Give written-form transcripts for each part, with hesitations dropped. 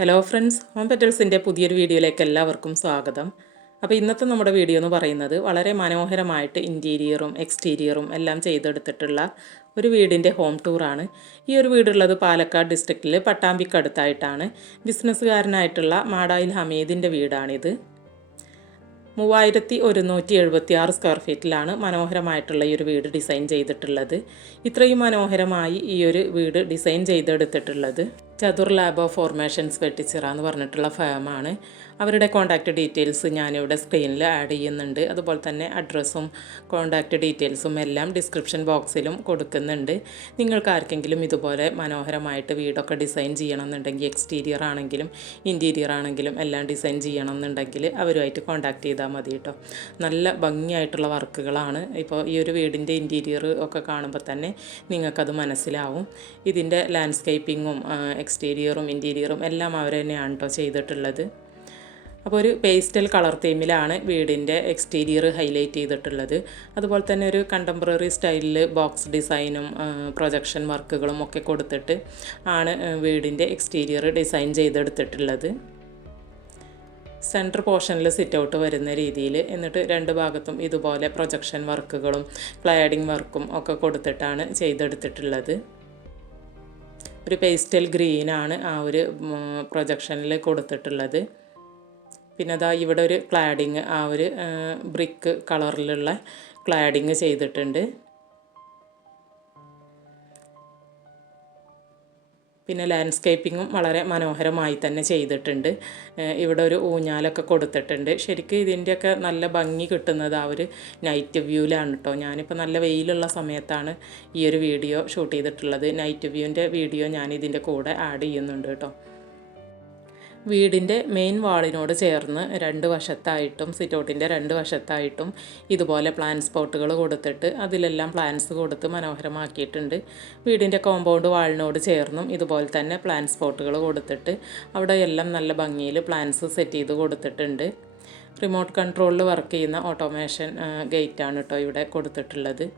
Hello friends, home പെറ്റൽസിൻ്റെ പുതിയൊരു വീഡിയോയിലേക്ക് എല്ലാവർക്കും സ്വാഗതം. അപ്പോൾ ഇന്നത്തെ നമ്മുടെ വീഡിയോ എന്ന് പറയുന്നത് വളരെ മനോഹരമായിട്ട് ഇൻറ്റീരിയറും എക്സ്റ്റീരിയറും എല്ലാം ചെയ്തെടുത്തിട്ടുള്ള ഒരു വീടിൻ്റെ ഹോം ടൂറാണ്. ഈ ഒരു വീടുള്ളത് പാലക്കാട് ഡിസ്ട്രിക്റ്റിൽ പട്ടാമ്പിക്കടുത്തായിട്ടാണ്. ബിസിനസ്സുകാരനായിട്ടുള്ള മാടായിൽ ഹമീദിൻ്റെ വീടാണിത്. 3176 സ്ക്വയർ ഫീറ്റിലാണ് മനോഹരമായിട്ടുള്ള ഈ ഒരു വീട് ഡിസൈൻ ചെയ്തിട്ടുള്ളത്. ഇത്രയും മനോഹരമായി ഈ ഒരു വീട് ഡിസൈൻ ചെയ്തെടുത്തിട്ടുള്ളത് Chathur lab of formations Vettichira എന്ന് പറഞ്ഞിട്ടുള്ള ഫേമാണ്. അവരുടെ കോൺടാക്റ്റ് ഡീറ്റെയിൽസ് ഞാനിവിടെ സ്ക്രീനിൽ ആഡ് ചെയ്യുന്നുണ്ട്. അതുപോലെ തന്നെ അഡ്രസ്സും കോൺടാക്റ്റ് ഡീറ്റെയിൽസും എല്ലാം ഡിസ്ക്രിപ്ഷൻ ബോക്സിലും കൊടുക്കുന്നുണ്ട്. നിങ്ങൾക്ക് ആർക്കെങ്കിലും ഇതുപോലെ മനോഹരമായിട്ട് വീടൊക്കെ ഡിസൈൻ ചെയ്യണമെന്നുണ്ടെങ്കിൽ എക്സ്റ്റീരിയർ ആണെങ്കിലും ഇൻറ്റീരിയർ ആണെങ്കിലും എല്ലാം ഡിസൈൻ ചെയ്യണമെന്നുണ്ടെങ്കിൽ അവരുമായിട്ട് കോൺടാക്റ്റ് ചെയ്താൽ മതി കേട്ടോ. നല്ല ഭംഗിയായിട്ടുള്ള വർക്കുകളാണ്. ഇപ്പോൾ ഈ ഒരു വീടിൻ്റെ ഇൻറ്റീരിയർ ഒക്കെ കാണുമ്പോൾ തന്നെ നിങ്ങൾക്കത് മനസ്സിലാവും. ഇതിൻ്റെ ലാൻഡ്സ്കേപ്പിങ്ങും എക്സ്റ്റീരിയറും ഇൻറ്റീരിയറും എല്ലാം അവർ തന്നെയാണ് കേട്ടോ ചെയ്തിട്ടുള്ളത്. അപ്പോൾ ഒരു പേസ്റ്റൽ കളർ തീമിലാണ് വീടിൻ്റെ എക്സ്റ്റീരിയർ ഹൈലൈറ്റ് ചെയ്തിട്ടുള്ളത്. അതുപോലെ തന്നെ ഒരു കണ്ടംപററി സ്റ്റൈലിൽ ബോക്സ് ഡിസൈനും പ്രൊജക്ഷൻ വർക്കുകളും ഒക്കെ കൊടുത്തിട്ട് ആണ് വീടിൻ്റെ എക്സ്റ്റീരിയർ ഡിസൈൻ ചെയ്തെടുത്തിട്ടുള്ളത്. സെൻറ്റർ പോർഷനിൽ സിറ്റ് ഔട്ട് വരുന്ന രീതിയിൽ, എന്നിട്ട് രണ്ട് ഭാഗത്തും ഇതുപോലെ പ്രൊജക്ഷൻ വർക്കുകളും ക്ലാഡിംഗ് വർക്കും ഒക്കെ കൊടുത്തിട്ടാണ് ചെയ്തെടുത്തിട്ടുള്ളത്. ഒരു പേസ്റ്റൽ ഗ്രീനാണ് ആ ഒരു പ്രൊജക്ഷനിൽ കൊടുത്തിട്ടുള്ളത്. പിന്നെ അതാ ഇവിടെ ഒരു ക്ലാഡിങ്, ആ ഒരു ബ്രിക്ക് കളറിലുള്ള ക്ലാഡിങ് ചെയ്തിട്ടുണ്ട്. പിന്നെ ലാൻഡ്സ്കേപ്പിങ്ങും വളരെ മനോഹരമായി തന്നെ ചെയ്തിട്ടുണ്ട്. ഇവിടെ ഒരു ഊഞ്ഞാലൊക്കെ കൊടുത്തിട്ടുണ്ട്. ശരിക്കും ഇതിൻ്റെയൊക്കെ നല്ല ഭംഗി കിട്ടുന്നത് ആ ഒരു നൈറ്റ് വ്യൂവിലാണ് കേട്ടോ. ഞാനിപ്പോൾ നല്ല വെയിലുള്ള സമയത്താണ് ഈ ഒരു വീഡിയോ ഷൂട്ട് ചെയ്തിട്ടുള്ളത്. നൈറ്റ് വ്യൂവിൻ്റെ വീഡിയോ ഞാൻ ഇതിൻ്റെ കൂടെ ആഡ് ചെയ്യുന്നുണ്ട് കേട്ടോ. വീടിൻ്റെ മെയിൻ വാളിനോട് ചേർന്ന് രണ്ട് വശത്തായിട്ടും സിറ്റൗട്ടിൻ്റെ രണ്ട് വശത്തായിട്ടും ഇതുപോലെ പ്ലാൻ സ്പോട്ടുകൾ കൊടുത്തിട്ട് അതിലെല്ലാം പ്ലാന്റ്സ് കൊടുത്ത് മനോഹരമാക്കിയിട്ടുണ്ട്. വീടിൻ്റെ കോമ്പൗണ്ട് വാളിനോട് ചേർന്നും ഇതുപോലെ തന്നെ പ്ലാൻ സ്പോട്ടുകൾ കൊടുത്തിട്ട് അവിടെ എല്ലാം നല്ല ഭംഗിയിൽ പ്ലാന്റ്സ് സെറ്റ് ചെയ്ത് കൊടുത്തിട്ടുണ്ട്. റിമോട്ട് കൺട്രോളിൽ വർക്ക് ചെയ്യുന്ന ഓട്ടോമേഷൻ ഗേറ്റാണ് കേട്ടോ ഇവിടെ കൊടുത്തിട്ടുള്ളത്.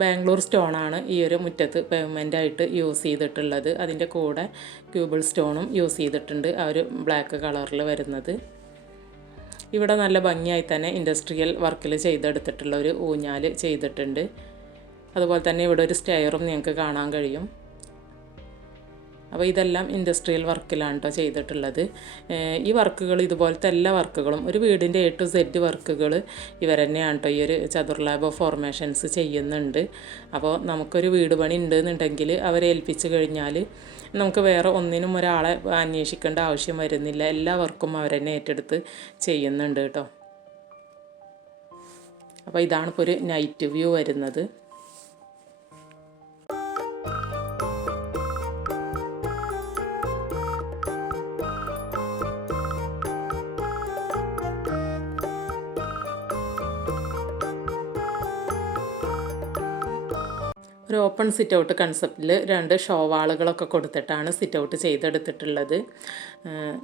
ബാംഗ്ലൂർ സ്റ്റോണാണ് ഈ ഒരു മുറ്റത്ത് പേയ്മെൻറ്റായിട്ട് യൂസ് ചെയ്തിട്ടുള്ളത്. അതിൻ്റെ കൂടെ ക്യൂബിൾ സ്റ്റോണും യൂസ് ചെയ്തിട്ടുണ്ട്, ആ ഒരു ബ്ലാക്ക് കളറിൽ വരുന്നത്. ഇവിടെ നല്ല ഭംഗിയായി തന്നെ ഇൻഡസ്ട്രിയൽ വർക്കിൽ ചെയ്തെടുത്തിട്ടുള്ള ഒരു ഊഞ്ഞാൽ ചെയ്തിട്ടുണ്ട്. അതുപോലെ തന്നെ ഇവിടെ ഒരു സ്റ്റെയറും നിങ്ങൾക്ക് കാണാൻ കഴിയും. അപ്പോൾ ഇതെല്ലാം ഇൻഡസ്ട്രിയൽ വർക്കിലാണ് കേട്ടോ ചെയ്തിട്ടുള്ളത്. ഈ വർക്കുകൾ, ഇതുപോലത്തെ എല്ലാ വർക്കുകളും, ഒരു വീടിൻ്റെ A to Z വർക്കുകൾ ഇവർ തന്നെയാണ് കേട്ടോ ഈ ഒരു ചതുർ ലാബ് ഓഫ് ഫോർമേഷൻസ് ചെയ്യുന്നുണ്ട്. അപ്പോൾ നമുക്കൊരു വീട് പണി ഉണ്ടെന്നുണ്ടെങ്കിൽ അവരെ ഏൽപ്പിച്ച് കഴിഞ്ഞാൽ നമുക്ക് വേറെ ഒന്നിനും ഒരാളെ അന്വേഷിക്കേണ്ട ആവശ്യം വരുന്നില്ല. എല്ലാ വർക്കും അവർ തന്നെ ഏറ്റെടുത്ത് ചെയ്യുന്നുണ്ട് കേട്ടോ. അപ്പോൾ ഇതാണിപ്പോൾ ഒരു നൈറ്റ് വ്യൂ വരുന്നത്. ഒരു ഓപ്പൺ സിറ്റ് ഔട്ട് കൺസെപ്റ്റിൽ രണ്ട് ഷോവാളുകളൊക്കെ കൊടുത്തിട്ടാണ് സിറ്റ് ഔട്ട് ചെയ്തെടുത്തിട്ടുള്ളത്.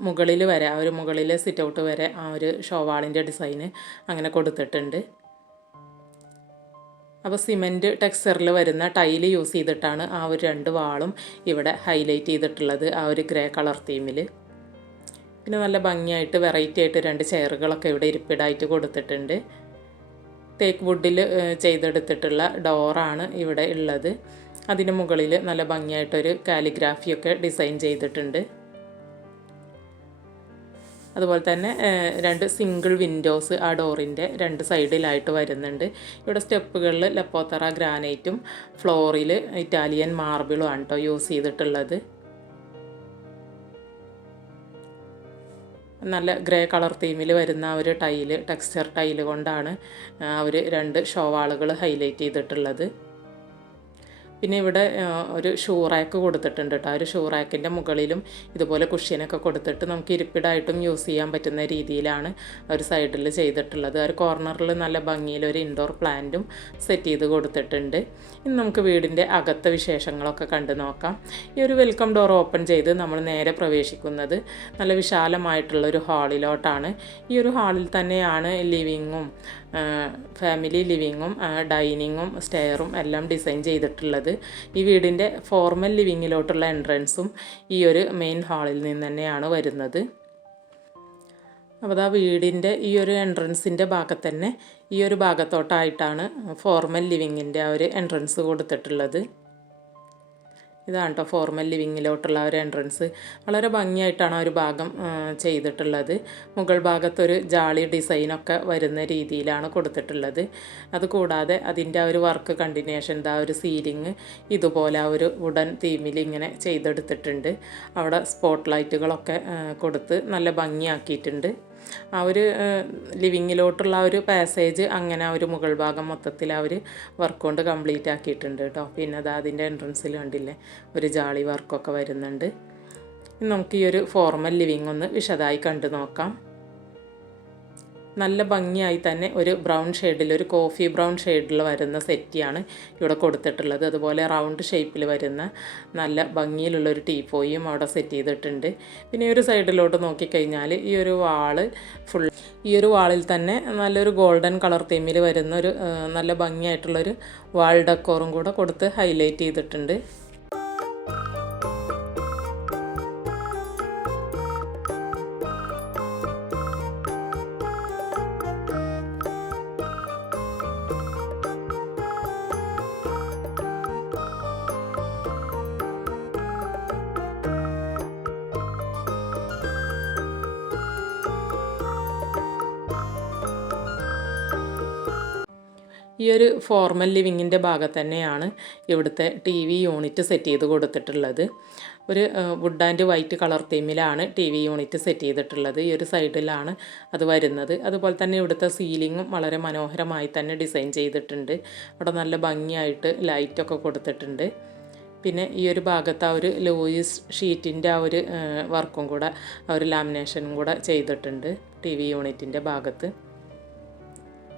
മുകളിൽ വരെ, ആ ഒരു മുകളിലെ സിറ്റ് ഔട്ട് വരെ ആ ഒരു ഷോവാളിൻ്റെ ഡിസൈന് അങ്ങനെ കൊടുത്തിട്ടുണ്ട്. അപ്പോൾ സിമെൻറ്റ് ടെക്സ്ചറിൽ വരുന്ന ടൈല് യൂസ് ചെയ്തിട്ടാണ് ആ ഒരു രണ്ട് വാളും ഇവിടെ ഹൈലൈറ്റ് ചെയ്തിട്ടുള്ളത്, ആ ഒരു ഗ്രേ കളർ തീമിൽ. പിന്നെ നല്ല ഭംഗിയായിട്ട് വെറൈറ്റി ആയിട്ട് രണ്ട് ചെയറുകളൊക്കെ ഇവിടെ ഇരിപ്പിടായിട്ട് കൊടുത്തിട്ടുണ്ട്. തേക്ക് വുഡിൽ ചെയ്തെടുത്തിട്ടുള്ള ഡോറാണ് ഇവിടെ ഉള്ളത്. അതിന് മുകളിൽ നല്ല ഭംഗിയായിട്ടൊരു കാലിഗ്രാഫിയൊക്കെ ഡിസൈൻ ചെയ്തിട്ടുണ്ട്. അതുപോലെ തന്നെ രണ്ട് സിംഗിൾ വിൻഡോസ് ആ ഡോറിൻ്റെ രണ്ട് സൈഡിലായിട്ട് വരുന്നുണ്ട്. ഇവിടെ സ്റ്റെപ്പുകളിൽ ലപ്പോത്തറ ഗ്രാനൈറ്റും ഫ്ലോറിൽ ഇറ്റാലിയൻ മാർബിളും ആണ് കേട്ടോ യൂസ് ചെയ്തിട്ടുള്ളത്. നല്ല ഗ്രേ കളർ തീമിൽ വരുന്ന ഒരു ടൈല്, ടെക്സ്ചർ ടൈല് കൊണ്ടാണ് അവർ രണ്ട് ഷോവാളുകൾ ഹൈലൈറ്റ് ചെയ്തിട്ടുള്ളത്. പിന്നെ ഇവിടെ ഒരു ഷൂ റാക്ക് കൊടുത്തിട്ടുണ്ട് കേട്ടോ. ഒരു ഷൂ റാക്കിൻ്റെ മുകളിലും ഇതുപോലെ കുഷ്യനൊക്കെ കൊടുത്തിട്ട് നമുക്ക് ഇരിപ്പിടായിട്ടും യൂസ് ചെയ്യാൻ പറ്റുന്ന രീതിയിലാണ് ഒരു സൈഡിൽ ചെയ്തിട്ടുള്ളത്. ഒരു കോർണറിൽ നല്ല ഭംഗിയിൽ ഒരു ഇൻഡോർ പ്ലാന്റും സെറ്റ് ചെയ്ത് കൊടുത്തിട്ടുണ്ട്. ഇനി നമുക്ക് വീടിൻ്റെ അകത്തെ വിശേഷങ്ങളൊക്കെ കണ്ടു നോക്കാം. ഈ ഒരു വെൽക്കം ഡോർ ഓപ്പൺ ചെയ്ത് നമ്മൾ നേരെ പ്രവേശിക്കുന്നത് നല്ല വിശാലമായിട്ടുള്ളൊരു ഹാളിലോട്ടാണ്. ഈ ഒരു ഹാളിൽ തന്നെയാണ് ലിവിങ്ങും ഫാമിലി ലിവിങ്ങും ഡൈനിങ്ങും സ്റ്റെയറും എല്ലാം ഡിസൈൻ ചെയ്തിട്ടുള്ളത്. ഈ വീടിൻ്റെ ഫോർമൽ ലിവിങ്ങിലോട്ടുള്ള എൻട്രൻസും ഈ ഒരു മെയിൻ ഹാളിൽ നിന്ന് തന്നെയാണ് വരുന്നത്. അപ്പോൾ ആ വീടിൻ്റെ ഈ ഒരു എൻട്രൻസിൻ്റെ ഭാഗത്ത് തന്നെ ഈ ഒരു ഭാഗത്തോട്ടായിട്ടാണ് ഫോർമൽ ലിവിങ്ങിൻ്റെ ആ ഒരു എൻട്രൻസ് കൊടുത്തിട്ടുള്ളത്. ഇതാണ് കേട്ടോ ഫോർമൽ ലിവിങ്ങിലോട്ടുള്ള ഒരു എൻട്രൻസ്. വളരെ ഭംഗിയായിട്ടാണ് ആ ഒരു ഭാഗം ചെയ്തിട്ടുള്ളത്. മുകൾ ഭാഗത്തൊരു ജാളി ഡിസൈനൊക്കെ വരുന്ന രീതിയിലാണ് കൊടുത്തിട്ടുള്ളത്. അതുകൂടാതെ അതിൻ്റെ ആ ഒരു വർക്ക് കണ്ടിന്യൂഷൻ ആ ഒരു സീലിങ് ഇതുപോലെ ആ ഒരു വുഡൻ തീമിൽ ഇങ്ങനെ ചെയ്തെടുത്തിട്ടുണ്ട്. അവിടെ സ്പോട്ട് ലൈറ്റുകളൊക്കെ കൊടുത്ത് നല്ല ഭംഗിയാക്കിയിട്ടുണ്ട്. ആ ഒരു ലിവിങ്ങിലോട്ടുള്ള ആ ഒരു പാസേജ് അങ്ങനെ ആ ഒരു മുകൾ ഭാഗം മൊത്തത്തിൽ ആ ഒരു വർക്ക് കൊണ്ട് കംപ്ലീറ്റ് ആക്കിയിട്ടുണ്ട് കേട്ടോ. പിന്നെ അത് അതിൻ്റെ എൻട്രൻസിൽ കണ്ടില്ലേ ഒരു ജാളി വർക്കൊക്കെ വരുന്നുണ്ട്. നമുക്ക് ഈ ഒരു ഫോർമൽ ലിവിങ് ഒന്ന് വിശദമായി കണ്ടു നോക്കാം. നല്ല ഭംഗിയായി തന്നെ ഒരു ബ്രൗൺ ഷെയ്ഡിൽ ഒരു കോഫി ബ്രൗൺ ഷെയ്ഡിൽ വരുന്ന സെറ്റിയാണ് ഇവിടെ കൊടുത്തിട്ടുള്ളത്. അതുപോലെ റൗണ്ട് ഷേപ്പിൽ വരുന്ന നല്ല ഭംഗിയിലുള്ളൊരു ടീപ്പോയും അവിടെ സെറ്റ് ചെയ്തിട്ടുണ്ട്. പിന്നെ ഒരു സൈഡിലോട്ട് നോക്കിക്കഴിഞ്ഞാൽ ഈ ഒരു ഈ ഒരു വാളിൽ തന്നെ നല്ലൊരു ഗോൾഡൻ കളർ തീമിൽ വരുന്ന ഒരു നല്ല ഭംഗിയായിട്ടുള്ളൊരു വാൾ ഡെക്കോറും കൂടെ കൊടുത്ത് ഹൈലൈറ്റ് ചെയ്തിട്ടുണ്ട്. ഈ ഒരു ഫോർമൽ ലിവിങ്ങിൻ്റെ ഭാഗത്ത് തന്നെയാണ് ഇവിടുത്തെ TV യൂണിറ്റ് സെറ്റ് ചെയ്ത് കൊടുത്തിട്ടുള്ളത്. ഒരു വുഡ് ആൻഡ് വൈറ്റ് കളർ തീമിലാണ് TV യൂണിറ്റ് സെറ്റ് ചെയ്തിട്ടുള്ളത്. ഈ ഒരു സൈഡിലാണ് അത് വരുന്നത്. അതുപോലെ തന്നെ ഇവിടുത്തെ സീലിങ്ങും വളരെ മനോഹരമായി തന്നെ ഡിസൈൻ ചെയ്തിട്ടുണ്ട്. അവിടെ നല്ല ഭംഗിയായിട്ട് ലൈറ്റൊക്കെ കൊടുത്തിട്ടുണ്ട്. പിന്നെ ഈ ഒരു ഭാഗത്ത് ആ ഒരു ലൂയിസ് ഷീറ്റിൻ്റെ ആ ഒരു വർക്കും കൂടെ ആ ഒരു ലാമിനേഷനും കൂടെ ചെയ്തിട്ടുണ്ട് TV യൂണിറ്റിൻ്റെ ഭാഗത്ത്.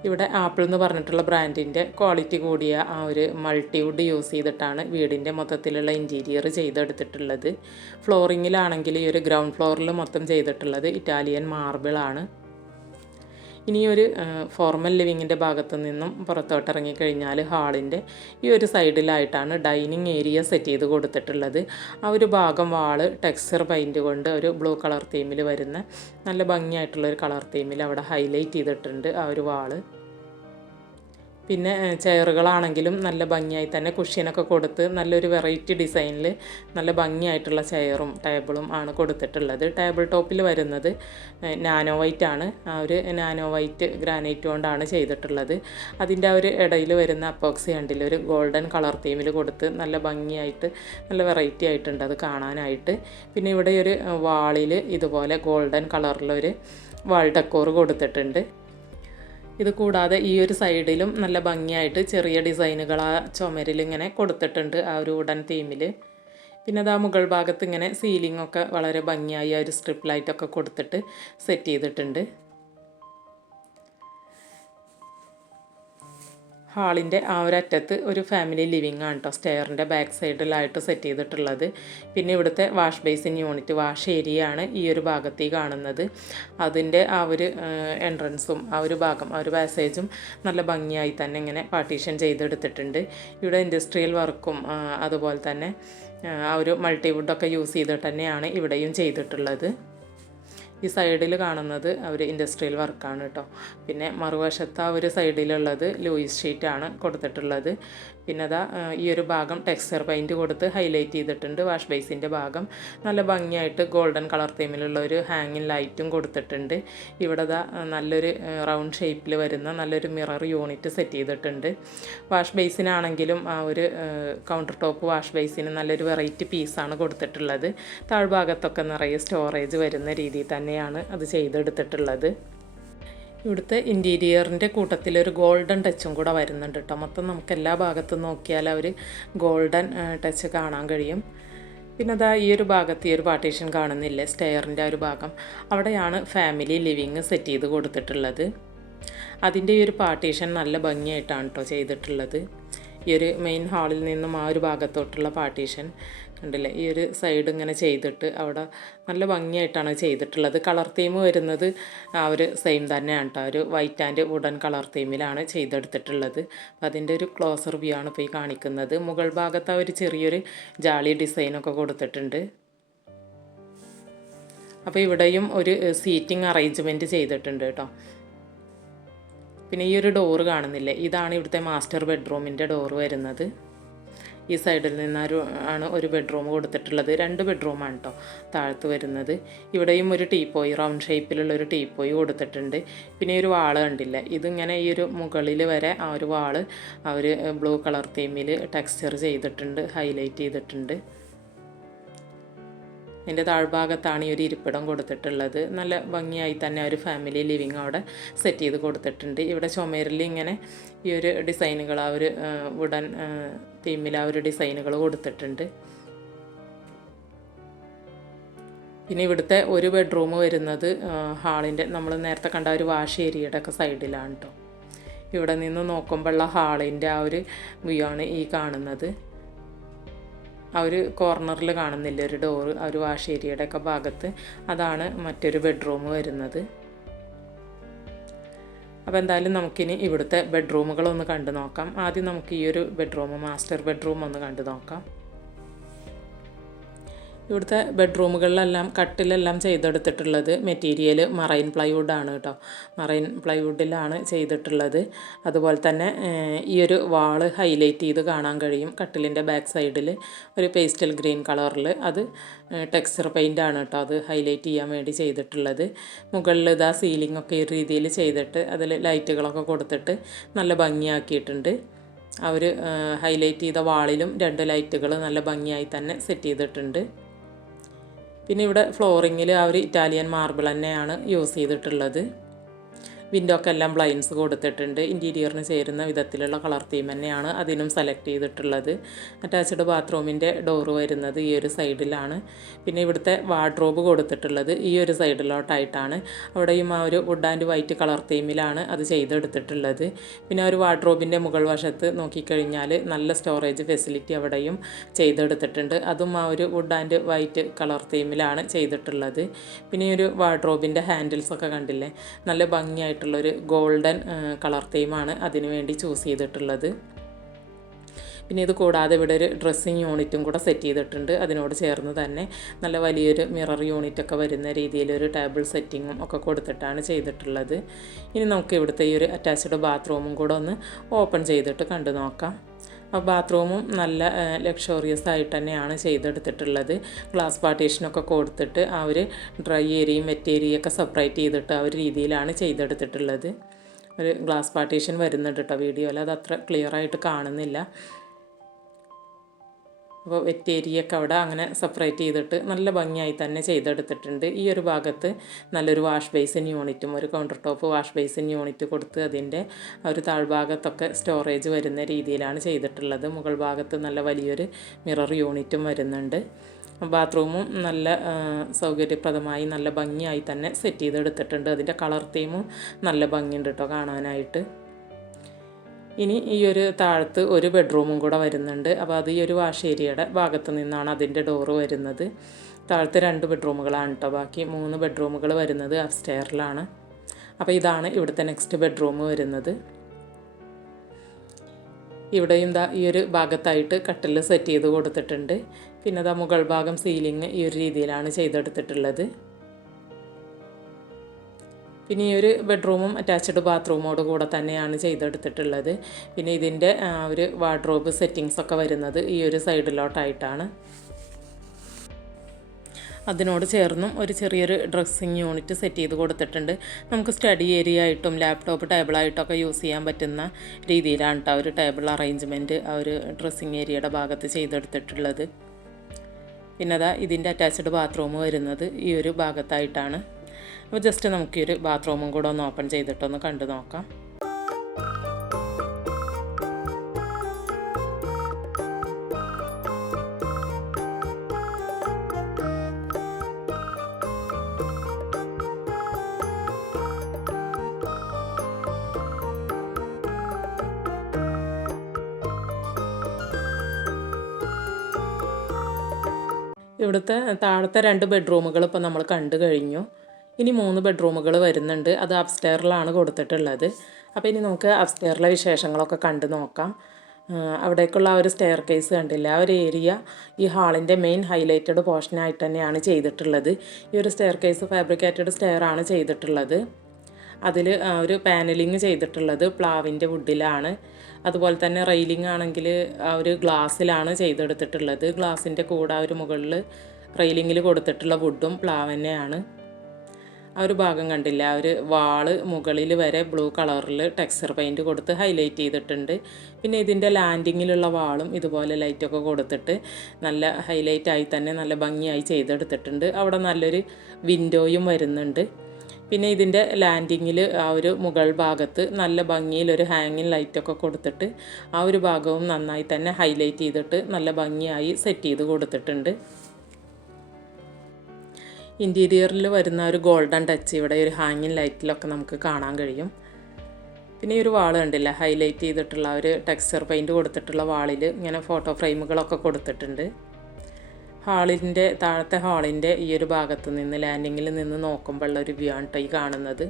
ഇവിടെ ആപ്പിൾ എന്ന് പറഞ്ഞിട്ടുള്ള ബ്രാൻഡിൻ്റെ ക്വാളിറ്റി കൂടിയ ആ ഒരു മൾട്ടിവുഡ് യൂസ് ചെയ്തിട്ടാണ് വീടിൻ്റെ മൊത്തത്തിലുള്ള ഇൻറ്റീരിയർ ചെയ്തെടുത്തിട്ടുള്ളത്. ഫ്ലോറിങ്ങിലാണെങ്കിൽ ഈ ഒരു ഗ്രൗണ്ട് ഫ്ലോറിൽ മൊത്തം ചെയ്തിട്ടുള്ളത് ഇറ്റാലിയൻ മാർബിളാണ്. ഇനിയൊരു ഫോർമൽ ലിവിങ്ങിൻ്റെ ഭാഗത്തു നിന്നും പുറത്തോട്ട് ഇറങ്ങിക്കഴിഞ്ഞാൽ ഹാളിൻ്റെ ഈ ഒരു സൈഡിലായിട്ടാണ് ഡൈനിങ് ഏരിയ സെറ്റ് ചെയ്ത് കൊടുത്തിട്ടുള്ളത്. ആ ഒരു ഭാഗം വാള് ടെക്സ്ചർ പെയിൻറ്റ് കൊണ്ട് ഒരു ബ്ലൂ കളർ തീമിൽ വരുന്ന നല്ല ഭംഗിയായിട്ടുള്ളൊരു കളർ തീമിൽ അവിടെ ഹൈലൈറ്റ് ചെയ്തിട്ടുണ്ട് ആ ഒരു വാള്. പിന്നെ ചെയറുകളാണെങ്കിലും നല്ല ഭംഗിയായി തന്നെ കുഷ്യനൊക്കെ കൊടുത്ത് നല്ലൊരു വെറൈറ്റി ഡിസൈനിൽ നല്ല ഭംഗിയായിട്ടുള്ള ചെയറും ടേബിളും ആണ് കൊടുത്തിട്ടുള്ളത്. ടേബിൾ ടോപ്പിൽ വരുന്നത് നാനോ വൈറ്റ് ആണ്. ആ ഒരു നാനോ വൈറ്റ് ഗ്രാനൈറ്റ് കൊണ്ടാണ് ചെയ്തിട്ടുള്ളത്. അതിൻ്റെ ആ ഒരു ഇടയിൽ വരുന്ന അപ്പോക്സി കണ്ടിൽ ഒരു ഗോൾഡൻ കളർ തീമിൽ കൊടുത്ത് നല്ല ഭംഗിയായിട്ട് നല്ല വെറൈറ്റി ആയിട്ടുണ്ട് അത് കാണാനായിട്ട്. പിന്നെ ഇവിടെ ഒരു വാളിൽ ഇതുപോലെ ഗോൾഡൻ കളറിലൊരു വാൾ ഡെക്കോർ കൊടുത്തിട്ടുണ്ട്. ഇത് കൂടാതെ ഈ ഒരു സൈഡിലും നല്ല ഭംഗിയായിട്ട് ചെറിയ ഡിസൈനുകൾ ആ ചുമരിൽ ഇങ്ങനെ കൊടുത്തിട്ടുണ്ട് ആ ഒരു വുഡൻ തീമിൽ. പിന്നെ അത് ആ മുകൾ ഭാഗത്ത് ഇങ്ങനെ സീലിങ്ങൊക്കെ വളരെ ഭംഗിയായി ആ ഒരു സ്ട്രിപ്പ് ലൈറ്റൊക്കെ കൊടുത്തിട്ട് സെറ്റ് ചെയ്തിട്ടുണ്ട്. ഹാളിൻ്റെ ആ ഒരറ്റത്ത് ഒരു ഫാമിലി ലിവിങ് ആണ് കേട്ടോ സ്റ്റെയറിൻ്റെ ബാക്ക് സൈഡിലായിട്ട് സെറ്റ് ചെയ്തിട്ടുള്ളത്. പിന്നെ ഇവിടുത്തെ wash basin unit wash area ആണ് ഈ ഒരു ഭാഗത്തേക്ക് കാണുന്നത്. അതിൻ്റെ ആ ഒരു എൻട്രൻസും ആ ഒരു ഭാഗം ആ ഒരു പാസേജും നല്ല ഭംഗിയായി തന്നെ ഇങ്ങനെ പാർട്ടീഷൻ ചെയ്തെടുത്തിട്ടുണ്ട്. ഇവിടെ ഇൻഡസ്ട്രിയൽ വർക്കും അതുപോലെ തന്നെ ആ ഒരു മൾട്ടിവുഡൊക്കെ യൂസ് ചെയ്തിട്ട് തന്നെയാണ് ഇവിടെയും ചെയ്തിട്ടുള്ളത്. ഈ സൈഡിൽ കാണുന്നത് ഒരു ഇൻഡസ്ട്രിയൽ വർക്കാണ് കേട്ടോ. പിന്നെ മറുവശത്ത് ആ ഒരു സൈഡിലുള്ളത് ലൂയിസ് ഷീറ്റാണ് കൊടുത്തിട്ടുള്ളത്. പിന്നെ അതാ ഈ ഒരു ഭാഗം ടെക്സ്ചർ പെയിൻറ്റ് കൊടുത്ത് ഹൈലൈറ്റ് ചെയ്തിട്ടുണ്ട്. വാഷ് ബേസിൻ്റെ ഭാഗം നല്ല ഭംഗിയായിട്ട് ഗോൾഡൻ കളർ തീമിലുള്ള ഒരു ഹാങ്ങിങ് ലൈറ്റും കൊടുത്തിട്ടുണ്ട്. ഇവിടെ ദാ നല്ലൊരു റൗണ്ട് ഷേപ്പിൽ വരുന്ന നല്ലൊരു മിറർ യൂണിറ്റ് സെറ്റ് ചെയ്തിട്ടുണ്ട്. വാഷ് ബേസിനാണെങ്കിലും ആ ഒരു കൗണ്ടർ ടോപ്പ് വാഷ് ബേസിന് നല്ലൊരു വെറൈറ്റി പീസാണ് കൊടുത്തിട്ടുള്ളത്. താഴ്ഭാഗത്തൊക്കെ നിറയെ സ്റ്റോറേജ് വരുന്ന രീതിയിൽ തന്നെയാണ് അത് ചെയ്തെടുത്തിട്ടുള്ളത്. ഇവിടുത്തെ ഇൻറ്റീരിയറിൻ്റെ കൂട്ടത്തിലൊരു ഗോൾഡൻ ടച്ചും കൂടെ വരുന്നുണ്ട് കേട്ടോ. മൊത്തം നമുക്ക് എല്ലാ ഭാഗത്തും നോക്കിയാൽ ആ ഒരു ഗോൾഡൻ ടച്ച് കാണാൻ കഴിയും. പിന്നെ അതാ ഈ ഒരു ഭാഗത്ത് ഈ ഒരു പാർട്ടീഷൻ കാണുന്നില്ലേ സ്റ്റെയറിൻ്റെ ആ ഒരു ഭാഗം, അവിടെയാണ് ഫാമിലി ലിവിങ് സെറ്റ് ചെയ്ത് കൊടുത്തിട്ടുള്ളത്. അതിൻ്റെ ഈ ഒരു പാർട്ടീഷൻ നല്ല ഭംഗിയായിട്ടാണ് കേട്ടോ ചെയ്തിട്ടുള്ളത്. ഈ ഒരു മെയിൻ ഹാളിൽ നിന്നും ആ ഒരു ഭാഗത്തോട്ടുള്ള പാർട്ടീഷൻ ഉണ്ടല്ലേ ഈ ഒരു സൈഡ് ഇങ്ങനെ ചെയ്തിട്ട് അവിടെ നല്ല ഭംഗിയായിട്ടാണ് ചെയ്തിട്ടുള്ളത്. കളർ തീം വരുന്നത് ആ ഒരു സെയിം തന്നെയാണ് കേട്ടോ. ഒരു വൈറ്റ് ആൻഡ് വുഡൻ കളർ തീമിലാണ് ചെയ്തെടുത്തിട്ടുള്ളത്. അപ്പം അതിൻ്റെ ഒരു ക്ലോസർ വ്യൂ ആണ് ഇപ്പോൾ ഈ കാണിക്കുന്നത്. മുകൾ ഭാഗത്ത് ആ ഒരു ചെറിയൊരു ജാളി ഡിസൈനൊക്കെ കൊടുത്തിട്ടുണ്ട്. അപ്പോൾ ഇവിടെയും ഒരു സീറ്റിംഗ് അറേഞ്ച്മെൻറ്റ് ചെയ്തിട്ടുണ്ട് കേട്ടോ. പിന്നെ ഈ ഒരു ഡോറ് കാണുന്നില്ലേ, ഇതാണ് ഇവിടുത്തെ മാസ്റ്റർ ബെഡ്റൂമിൻ്റെ ഡോറ് വരുന്നത്. ഈ സൈഡിൽ ആണ് ഒരു ബെഡ്റൂം കൊടുത്തിട്ടുള്ളത്. 2 ബെഡ്റൂമാണ് കേട്ടോ താഴത്ത് വരുന്നത്. ഇവിടെയും ഒരു ടീപ്പോയി, റൗണ്ട് ഷേപ്പിലുള്ളൊരു ടീപ്പോയി കൊടുത്തിട്ടുണ്ട്. പിന്നെ ഒരു വാള് കണ്ടില്ല, ഇതിങ്ങനെ ഈ ഒരു മുകളിൽ വരെ ആ ഒരു വാള് അവർ ബ്ലൂ കളർ തീമിൽ ടെക്സ്ചർ ചെയ്തിട്ടുണ്ട്, ഹൈലൈറ്റ് ചെയ്തിട്ടുണ്ട്. അതിൻ്റെ താഴ്ഭാഗത്താണ് ഈ ഒരു ഇരിപ്പിടം കൊടുത്തിട്ടുള്ളത്. നല്ല ഭംഗിയായി തന്നെ ഒരു ഫാമിലി ലിവിങ് അവിടെ സെറ്റ് ചെയ്ത് കൊടുത്തിട്ടുണ്ട്. ഇവിടെ ചുമരിൽ ഇങ്ങനെ ഈ ഒരു ഡിസൈനുകൾ ആ ഒരു വുഡൻ തീമിൽ ആ ഒരു ഡിസൈനുകൾ കൊടുത്തിട്ടുണ്ട്. പിന്നെ ഇവിടുത്തെ ഒരു ബെഡ്റൂം വരുന്നത് ഹാളിൻ്റെ നമ്മൾ നേരത്തെ കണ്ട ഒരു വാഷ് ഏരിയയുടെ ഒക്കെ സൈഡിലാണ് കേട്ടോ. ഇവിടെ നിന്ന് നോക്കുമ്പോഴുള്ള ഹാളിൻ്റെ ആ ഒരു വ്യൂ ആണ് ഈ കാണുന്നത്. ആ ഒരു കോർണറിൽ കാണുന്നില്ല ഒരു ഡോറ്, ആ ഒരു വാഷ് ഏരിയയുടെ ഒക്കെ ഭാഗത്ത്, അതാണ് മറ്റൊരു ബെഡ്റൂം വരുന്നത്. അപ്പോൾ എന്തായാലും നമുക്കിനി ഇവിടുത്തെ ബെഡ്റൂമുകളൊന്ന് കണ്ടു നോക്കാം. ആദ്യം നമുക്ക് ഈ ഒരു ബെഡ്റൂം, മാസ്റ്റർ ബെഡ്റൂം ഒന്ന് കണ്ടു നോക്കാം. ഇവിടുത്തെ ബെഡ്റൂമുകളിലെല്ലാം കട്ടിലെല്ലാം ചെയ്തെടുത്തിട്ടുള്ളത് മെറ്റീരിയൽ മറൈൻ പ്ലൈവുഡാണ് കേട്ടോ. മറൈൻ പ്ലൈവുഡിലാണ് ചെയ്തിട്ടുള്ളത്. അതുപോലെ തന്നെ ഈ ഒരു വാള് ഹൈലൈറ്റ് ചെയ്ത് കാണാൻ കഴിയും. കട്ടിലിൻ്റെ ബാക്ക് സൈഡിൽ ഒരു പേസ്റ്റൽ ഗ്രീൻ കളറിൽ അത് ടെക്സ്ചർ പെയിൻ്റാണ് കേട്ടോ അത് ഹൈലൈറ്റ് ചെയ്യാൻ വേണ്ടി ചെയ്തിട്ടുള്ളത്. മുകളിൽ ഇതാ സീലിംഗ് ഒക്കെ ഈ രീതിയിൽ ചെയ്തിട്ട് അതിൽ ലൈറ്റുകളൊക്കെ കൊടുത്തിട്ട് നല്ല ഭംഗിയാക്കിയിട്ടുണ്ട്. അവർ ഹൈലൈറ്റ് ചെയ്ത വാളിലും 2 ലൈറ്റുകൾ നല്ല ഭംഗിയായി തന്നെ സെറ്റ് ചെയ്തിട്ടുണ്ട്. പിന്നെ ഇവിടെ ഫ്ലോറിങ്ങിൽ ആ ഒരു ഇറ്റാലിയൻ മാർബിൾ തന്നെയാണ് യൂസ് ചെയ്തിട്ടുള്ളത്. വിൻഡോക്കെല്ലാം ബ്ലൈൻഡ്സ് കൊടുത്തിട്ടുണ്ട്. ഇൻറ്റീരിയറിന് ചേരുന്ന വിധത്തിലുള്ള കളർ തീം തന്നെയാണ് അതിനും സെലക്ട് ചെയ്തിട്ടുള്ളത്. അറ്റാച്ച്ഡ് ബാത്റൂമിൻ്റെ ഡോറ് വരുന്നത് ഈ ഒരു സൈഡിലാണ്. പിന്നെ ഇവിടുത്തെ വാർഡ്രോബ് കൊടുത്തിട്ടുള്ളത് ഈ ഒരു സൈഡിലോട്ടായിട്ടാണ്. അവിടെയും ആ ഒരു വുഡ് ആൻഡ് വൈറ്റ് കളർ തീമിലാണ് അത് ചെയ്തെടുത്തിട്ടുള്ളത്. പിന്നെ ഒരു വാർഡ്രോബിൻ്റെ മുകൾ വശത്ത് നോക്കിക്കഴിഞ്ഞാൽ നല്ല സ്റ്റോറേജ് ഫെസിലിറ്റി അവിടെയും ചെയ്തെടുത്തിട്ടുണ്ട്. അതും ആ ഒരു വുഡ് ആൻഡ് വൈറ്റ് കളർ തീമിലാണ് ചെയ്തിട്ടുള്ളത്. പിന്നെ ഒരു വാർഡ്രോബിൻ്റെ ഹാൻഡിൽസൊക്കെ കണ്ടില്ലേ, നല്ല ഭംഗിയായിട്ട് ുള്ളൊരു ഗോൾഡൻ കളർ തീമാണ് അതിനു വേണ്ടി ചൂസ് ചെയ്തിട്ടുള്ളത്. പിന്നെ ഇത് കൂടാതെ ഇവിടെ ഒരു ഡ്രസ്സിങ് യൂണിറ്റും കൂടെ സെറ്റ് ചെയ്തിട്ടുണ്ട്. അതിനോട് ചേർന്ന് തന്നെ നല്ല വലിയൊരു മിറർ യൂണിറ്റൊക്കെ വരുന്ന രീതിയിലൊരു ടേബിൾ സെറ്റിങ്ങും ഒക്കെ കൊടുത്തിട്ടാണ് ചെയ്തിട്ടുള്ളത്. ഇനി നമുക്ക് ഇവിടുത്തെ ഈ ഒരു അറ്റാച്ച്ഡ് ബാത്റൂമും കൂടെ ഒന്ന് ഓപ്പൺ ചെയ്തിട്ട് കണ്ടു നോക്കാം. ആ ബാത്റൂമും നല്ല ലക്ഷറിയസ് ആയിട്ട് തന്നെയാണ് ചെയ്തെടുത്തിട്ടുള്ളത്. ഗ്ലാസ് പാർട്ടീഷനൊക്കെ കൊടുത്തിട്ട് ആ ഒരു ഡ്രൈ ഏരിയയും വെറ്റ് ഏരിയയൊക്കെ സെപ്പറേറ്റ് ചെയ്തിട്ട് ആ ഒരു രീതിയിലാണ് ചെയ്തെടുത്തിട്ടുള്ളത്. ഒരു ഗ്ലാസ് പാർട്ടീഷൻ വരുന്നുണ്ട് കേട്ടോ വീഡിയോയിൽ, അത് അത്ര ക്ലിയർ ആയിട്ട് കാണുന്നില്ല. അപ്പോൾ വെറ്റ് ഏരിയയൊക്കെ അവിടെ അങ്ങനെ സെപ്പറേറ്റ് ചെയ്തിട്ട് നല്ല ഭംഗിയായി തന്നെ ചെയ്തെടുത്തിട്ടുണ്ട്. ഈ ഒരു ഭാഗത്ത് നല്ലൊരു വാഷ് ബേസിൻ യൂണിറ്റും ഒരു counter top wash basin unit കൊടുത്ത് അതിൻ്റെ ഒരു താഴ്ഭാഗത്തൊക്കെ സ്റ്റോറേജ് വരുന്ന രീതിയിലാണ് ചെയ്തിട്ടുള്ളത്. മുകൾ ഭാഗത്ത് നല്ല വലിയൊരു മിറർ യൂണിറ്റും വരുന്നുണ്ട്. ബാത്റൂമും നല്ല സൗകര്യപ്രദമായി നല്ല ഭംഗിയായി തന്നെ സെറ്റ് ചെയ്തെടുത്തിട്ടുണ്ട്. അതിൻ്റെ കളർ തീമും നല്ല ഭംഗിയുണ്ട് കേട്ടോ കാണാനായിട്ട്. ഇനി ഈ ഒരു താഴത്ത് ഒരു ബെഡ്റൂമും കൂടെ വരുന്നുണ്ട്. അപ്പോൾ അത് ഈ ഒരു വാഷ് ഏരിയയുടെ ഭാഗത്ത് നിന്നാണ് അതിൻ്റെ ഡോറ് വരുന്നത്. താഴത്ത് 2 ബെഡ്റൂമുകളാണ് കേട്ടോ. ബാക്കി 3 ബെഡ്റൂമുകൾ വരുന്നത് അപ്സ്റ്റെയറിലാണ്. അപ്പോൾ ഇതാണ് ഇവിടുത്തെ നെക്സ്റ്റ് ബെഡ്റൂം വരുന്നത്. ഇവിടെയും ഈ ഒരു ഭാഗത്തായിട്ട് കട്ടിൽ സെറ്റ് ചെയ്ത് കൊടുത്തിട്ടുണ്ട്. പിന്നെ മുകൾ ഭാഗം സീലിംഗ് ഈ ഒരു രീതിയിലാണ് ചെയ്തെടുത്തിട്ടുള്ളത്. പിന്നെ ഈ ഒരു ബെഡ്റൂമും അറ്റാച്ച്ഡ് ബാത്റൂമോട് കൂടെ തന്നെയാണ് ചെയ്തെടുത്തിട്ടുള്ളത്. പിന്നെ ഇതിൻ്റെ ഒരു വാർഡ്രോബ് സെറ്റിങ്സൊക്കെ വരുന്നത് ഈ ഒരു സൈഡിലോട്ടായിട്ടാണ്. അതിനോട് ചേർന്നും ഒരു ചെറിയൊരു ഡ്രസ്സിങ് യൂണിറ്റ് സെറ്റ് ചെയ്ത് കൊടുത്തിട്ടുണ്ട്. നമുക്ക് സ്റ്റഡി ഏരിയ ആയിട്ടും ലാപ്ടോപ്പ് ടേബിളായിട്ടൊക്കെ യൂസ് ചെയ്യാൻ പറ്റുന്ന രീതിയിലാണ് കേട്ടോ ഒരു ടേബിൾ അറേഞ്ച്മെൻറ്റ് ആ ഒരു ഡ്രസ്സിങ് ഏരിയയുടെ ഭാഗത്ത് ചെയ്തെടുത്തിട്ടുള്ളത്. പിന്നെ ഇതിൻ്റെ അറ്റാച്ച്ഡ് ബാത്റൂം വരുന്നത് ഈ ഒരു ഭാഗത്തായിട്ടാണ്. അപ്പോൾ ജസ്റ്റ് നമുക്ക് ഈ ഒരു ബാത്റൂമും കൂടെ ഒന്ന് ഓപ്പൺ ചെയ്തിട്ടൊന്ന് കണ്ടു നോക്കാം. ഇവിടുത്തെ താഴത്തെ 2 ബെഡ്റൂമുകൾ ഇപ്പോൾ നമ്മൾ കണ്ടു കഴിഞ്ഞു. ഇനി 3 ബെഡ്റൂമുകൾ വരുന്നുണ്ട്. അത് അപ്സ്റ്റെയറിലാണ് കൊടുത്തിട്ടുള്ളത്. അപ്പോൾ ഇനി നമുക്ക് അപ്സ്റ്റെയറിലെ വിശേഷങ്ങളൊക്കെ കണ്ടു നോക്കാം. അവിടേക്കുള്ള ആ ഒരു സ്റ്റെയർ കേസ് കണ്ടില്ല, ആ ഒരു ഏരിയ ഈ ഹാളിൻ്റെ മെയിൻ ഹൈലൈറ്റഡ് പോർഷനായിട്ട് തന്നെയാണ് ചെയ്തിട്ടുള്ളത്. ഈ ഒരു സ്റ്റെയർ കേസ് ഫാബ്രിക്കേറ്റഡ് സ്റ്റെയർ ആണ് ചെയ്തിട്ടുള്ളത്. അതിൽ ഒരു പാനലിങ് ചെയ്തിട്ടുള്ളത് പ്ലാവിൻ്റെ വുഡിലാണ്. അതുപോലെ തന്നെ റെയിലിംഗ് ആണെങ്കിൽ ആ ഒരു ഗ്ലാസ്സിലാണ് ചെയ്തെടുത്തിട്ടുള്ളത്. ഗ്ലാസിൻ്റെ കൂടെ ആ ഒരു മുകളിൽ റെയിലിങ്ങിൽ കൊടുത്തിട്ടുള്ള വുഡും പ്ലാവ് തന്നെയാണ്. ആ ഒരു ഭാഗം കണ്ടില്ല, ആ ഒരു വാള് മുകളിൽ വരെ ബ്ലൂ കളറിൽ ടെക്സ്ചർ പെയിൻറ്റ് കൊടുത്ത് ഹൈലൈറ്റ് ചെയ്തിട്ടുണ്ട്. പിന്നെ ഇതിൻ്റെ ലാൻഡിങ്ങിലുള്ള വാളും ഇതുപോലെ ലൈറ്റൊക്കെ കൊടുത്തിട്ട് നല്ല ഹൈലൈറ്റായി തന്നെ നല്ല ഭംഗിയായി ചെയ്തെടുത്തിട്ടുണ്ട്. അവിടെ നല്ലൊരു വിൻഡോയും വരുന്നുണ്ട്. പിന്നെ ഇതിൻ്റെ ലാൻഡിങ്ങിൽ ആ ഒരു മുകൾ ഭാഗത്ത് നല്ല ഭംഗിയിലൊരു ഹാങ്ങിങ് ലൈറ്റൊക്കെ കൊടുത്തിട്ട് ആ ഒരു ഭാഗവും നന്നായി തന്നെ ഹൈലൈറ്റ് ചെയ്തിട്ട് നല്ല ഭംഗിയായി സെറ്റ് ചെയ്ത് കൊടുത്തിട്ടുണ്ട്. ഇൻറ്റീരിയറിൽ വരുന്ന ഒരു ഗോൾഡൻ ടച്ച് ഇവിടെ ഒരു ഹാങ്ങിങ് ലൈറ്റിലൊക്കെ നമുക്ക് കാണാൻ കഴിയും. പിന്നെ ഈ ഒരു വാൾ കണ്ടില്ല, ഹൈലൈറ്റ് ചെയ്തിട്ടുള്ള ഒരു ടെക്സ്ചർ പെയിൻറ്റ് കൊടുത്തിട്ടുള്ള വാളിൽ ഇങ്ങനെ ഫോട്ടോ ഫ്രെയിമുകളൊക്കെ കൊടുത്തിട്ടുണ്ട്. ഹാളിൻ്റെ താഴത്തെ ഹാളിൻ്റെ ഈ ഒരു ഭാഗത്ത് നിന്ന് ലാൻഡിങ്ങിൽ നിന്ന് നോക്കുമ്പോഴുള്ള ഒരു വ്യൂ ആണ് ഈ കാണുന്നത്.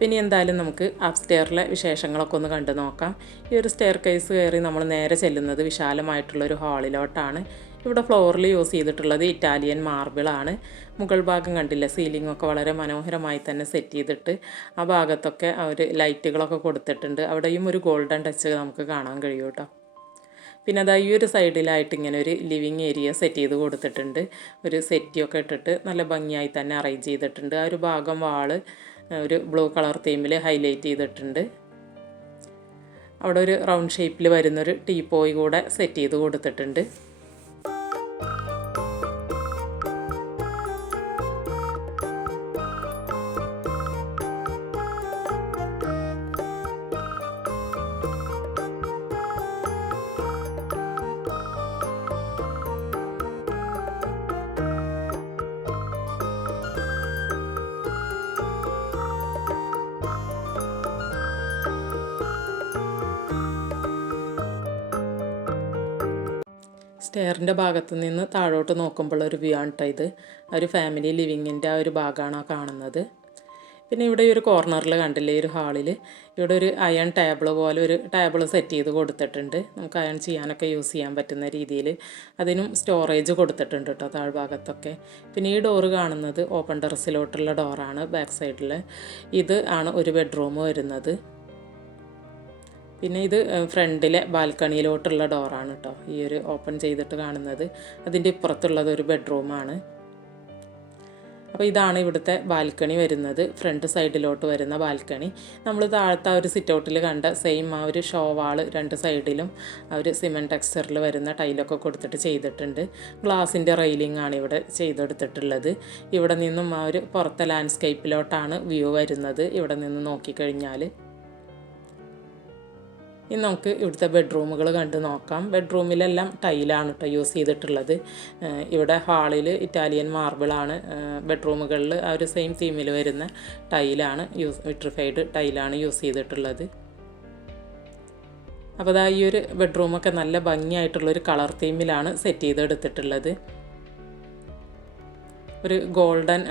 പിന്നെ എന്തായാലും നമുക്ക് അപ്സ്റ്റെയറിലെ വിശേഷങ്ങളൊക്കെ ഒന്ന് കണ്ടു നോക്കാം. ഈ ഒരു സ്റ്റെയർ കേസ് കയറി നമ്മൾ നേരെ ചെല്ലുന്നത് വിശാലമായിട്ടുള്ളൊരു ഹാളിലോട്ടാണ്. ഇവിടെ ഫ്ലോറിൽ യൂസ് ചെയ്തിട്ടുള്ളത് ഇറ്റാലിയൻ മാർബിളാണ്. മുകൾ ഭാഗം കണ്ടില്ല, സീലിംഗൊക്കെ വളരെ മനോഹരമായി തന്നെ സെറ്റ് ചെയ്തിട്ട് ആ ഭാഗത്തൊക്കെ ഒരു ലൈറ്റുകളൊക്കെ കൊടുത്തിട്ടുണ്ട്. അവിടെയും ഒരു ഗോൾഡൻ ടച്ച് നമുക്ക് കാണാൻ കഴിയും കേട്ടോ. പിന്നെ അതാ ഈ ഒരു സൈഡിലായിട്ട് ഇങ്ങനെ ഒരു ലിവിങ് ഏരിയ സെറ്റ് ചെയ്ത് കൊടുത്തിട്ടുണ്ട്. ഒരു സെറ്റിയൊക്കെ ഇട്ടിട്ട് നല്ല ഭംഗിയായി തന്നെ അറേഞ്ച് ചെയ്തിട്ടുണ്ട്. ആ ഒരു ഭാഗം വാള് ഒരു ബ്ലൂ കളർ തീമിൽ ഹൈലൈറ്റ് ചെയ്തിട്ടുണ്ട്. അവിടെ ഒരു റൗണ്ട് ഷേപ്പിൽ വരുന്നൊരു ടീപ്പോയി കൂടെ സെറ്റ് ചെയ്ത് കൊടുത്തിട്ടുണ്ട്. സ്റ്റെയറിൻ്റെ ഭാഗത്തു നിന്ന് താഴോട്ട് നോക്കുമ്പോൾ ഒരു വ്യൂ ആണ് കേട്ടോ ഇത്. ഒരു ഫാമിലി ലിവിങ്ങിൻ്റെ ആ ഒരു ഭാഗമാണ് ആ കാണുന്നത്. പിന്നെ ഇവിടെ ഈ ഒരു കോർണറിൽ കണ്ടില്ലേ, ഈ ഒരു ഹാളിൽ ഇവിടെ ഒരു അയൺ ടേബിൾ പോലെ ഒരു ടേബിൾ സെറ്റ് ചെയ്ത് കൊടുത്തിട്ടുണ്ട്. നമുക്ക് അയൺ ചെയ്യാനൊക്കെ യൂസ് ചെയ്യാൻ പറ്റുന്ന രീതിയിൽ അതിനും സ്റ്റോറേജ് കൊടുത്തിട്ടുണ്ട് കേട്ടോ താഴ്ഭാഗത്തൊക്കെ. പിന്നെ ഈ ഡോറ് കാണുന്നത് ഓപ്പൺ ടെറസിലോട്ടുള്ള ഡോറാണ്, ബാക്ക് സൈഡിൽ. ഇത് ആണ് ഒരു ബെഡ്റൂം വരുന്നത്. പിന്നെ ഇത് ഫ്രണ്ടിലെ ബാൽക്കണിയിലോട്ടുള്ള ഡോറാണ് കേട്ടോ, ഈ ഒരു ഓപ്പൺ ചെയ്തിട്ട് കാണുന്നത്. അതിൻ്റെ ഇപ്പുറത്തുള്ളത് ഒരു ബെഡ്റൂമാണ്. അപ്പോൾ ഇതാണ് ഇവിടുത്തെ ബാൽക്കണി വരുന്നത്, ഫ്രണ്ട് സൈഡിലോട്ട് വരുന്ന ബാൽക്കണി. നമ്മൾ താഴത്തെ ഒരു സിറ്റൗട്ടിൽ കണ്ട സെയിം ആ ഒരു ഷോ വാള് 2 സൈഡിലും ആ ഒരു സിമെൻറ്റ് ടെക്സ്ചറിൽ വരുന്ന ടൈലൊക്കെ കൊടുത്തിട്ട് ചെയ്തിട്ടുണ്ട്. ഗ്ലാസിൻ്റെ റെയിലിംഗ് ആണ് ഇവിടെ ചെയ്തെടുത്തിട്ടുള്ളത്. ഇവിടെ നിന്നും ആ ഒരു പുറത്തെ ലാൻഡ്സ്കേപ്പിലോട്ടാണ് വ്യൂ വരുന്നത് ഇവിടെ നിന്ന് നോക്കിക്കഴിഞ്ഞാൽ. ഇനി നമുക്ക് ഇവിടുത്തെ ബെഡ്റൂമുകൾ കണ്ടു നോക്കാം. ബെഡ്റൂമിലെല്ലാം ടൈലാണ് കേട്ടോ യൂസ് ചെയ്തിട്ടുള്ളത്. ഇവിടെ ഹാളിൽ ഇറ്റാലിയൻ മാർബിളാണ്, ബെഡ്റൂമുകളിൽ ആ ഒരു സെയിം തീമിൽ വരുന്ന ടൈലാണ് വിട്രിഫൈഡ് ടൈലാണ് യൂസ് ചെയ്തിട്ടുള്ളത്. അപ്പോൾ അതാ ഈ ഒരു ബെഡ്റൂമൊക്കെ നല്ല ഭംഗിയായിട്ടുള്ളൊരു കളർ തീമിലാണ് സെറ്റ് ചെയ്തെടുത്തിട്ടുള്ളത്. ഒരു ഗോൾഡൻ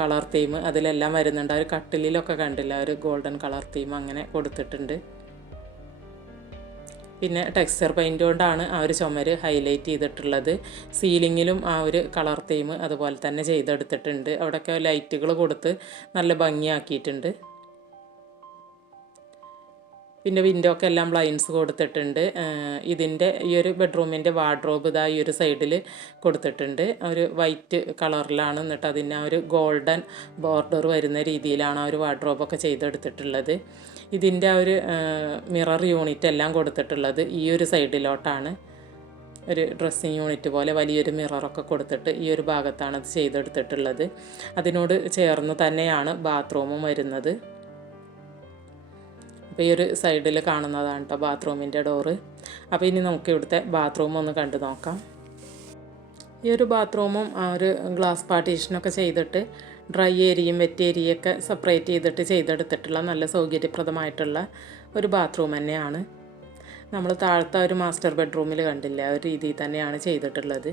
കളർ തീം അതിലെല്ലാം വരുന്നുണ്ട്. ആ ഒരു കട്ടിലൊക്കെ കണ്ടില്ല, ഒരു ഗോൾഡൻ കളർ തീം അങ്ങനെ കൊടുത്തിട്ടുണ്ട്. പിന്നെ ടെക്സ്ചർ പെയിൻറ്റ് കൊണ്ടാണ് ആ ഒരു ചുമര് ഹൈലൈറ്റ് ചെയ്തിട്ടുള്ളത്. സീലിങ്ങിലും ആ ഒരു കളർ തീം അതുപോലെ തന്നെ ചെയ്തെടുത്തിട്ടുണ്ട്. അവിടെയൊക്കെ ലൈറ്റുകൾ കൊടുത്ത് നല്ല ഭംഗിയാക്കിയിട്ടുണ്ട്. പിന്നെ വിൻഡോക്ക് എല്ലാം ബ്ലൈൻഡ്സ് കൊടുത്തിട്ടുണ്ട്. ഇതിൻ്റെ ഈ ഒരു ബെഡ്റൂമിൻ്റെ വാർഡ്രോബ് ഇതാ ഈ ഒരു സൈഡിൽ കൊടുത്തിട്ടുണ്ട്. ഒരു വൈറ്റ് കളറിലാണ്, എന്നിട്ട് അതിന് ആ ഒരു ഗോൾഡൻ ബോർഡർ വരുന്ന രീതിയിലാണ് ആ ഒരു വാർഡ്രോബൊക്കെ ചെയ്തെടുത്തിട്ടുള്ളത്. ഇതിൻ്റെ ആ ഒരു മിറർ യൂണിറ്റ് എല്ലാം കൊടുത്തിട്ടുള്ളത് ഈ ഒരു സൈഡിലോട്ടാണ്. ഒരു ഡ്രസ്സിങ് യൂണിറ്റ് പോലെ വലിയൊരു മിററൊക്കെ കൊടുത്തിട്ട് ഈ ഒരു ഭാഗത്താണ് അത് ചെയ്തെടുത്തിട്ടുള്ളത്. അതിനോട് ചേർന്ന് തന്നെയാണ് ബാത്റൂമും വരുന്നത്. അപ്പോൾ ഈ ഒരു സൈഡിൽ കാണുന്നതാണ് കേട്ടോ ബാത്റൂമിൻ്റെ ഡോറ്. അപ്പോൾ ഇനി നമുക്ക് ഇവിടുത്തെ ബാത്റൂം ഒന്ന് കണ്ടു നോക്കാം. ഈ ഒരു ബാത്റൂമും ആ ഒരു ഗ്ലാസ് പാർട്ടീഷനൊക്കെ ചെയ്തിട്ട് ഡ്രൈ ഏരിയയും വെറ്റ് ഏരിയയൊക്കെ സെപ്പറേറ്റ് ചെയ്തിട്ട് ചെയ്തെടുത്തിട്ടുള്ള നല്ല സൗകര്യപ്രദമായിട്ടുള്ള ഒരു ബാത്റൂം തന്നെയാണ്. നമ്മൾ താഴത്തെ ഒരു മാസ്റ്റർ ബെഡ്റൂമിൽ കണ്ടില്ല, ആ ഒരു രീതിയിൽ തന്നെയാണ് ചെയ്തിട്ടുള്ളത്.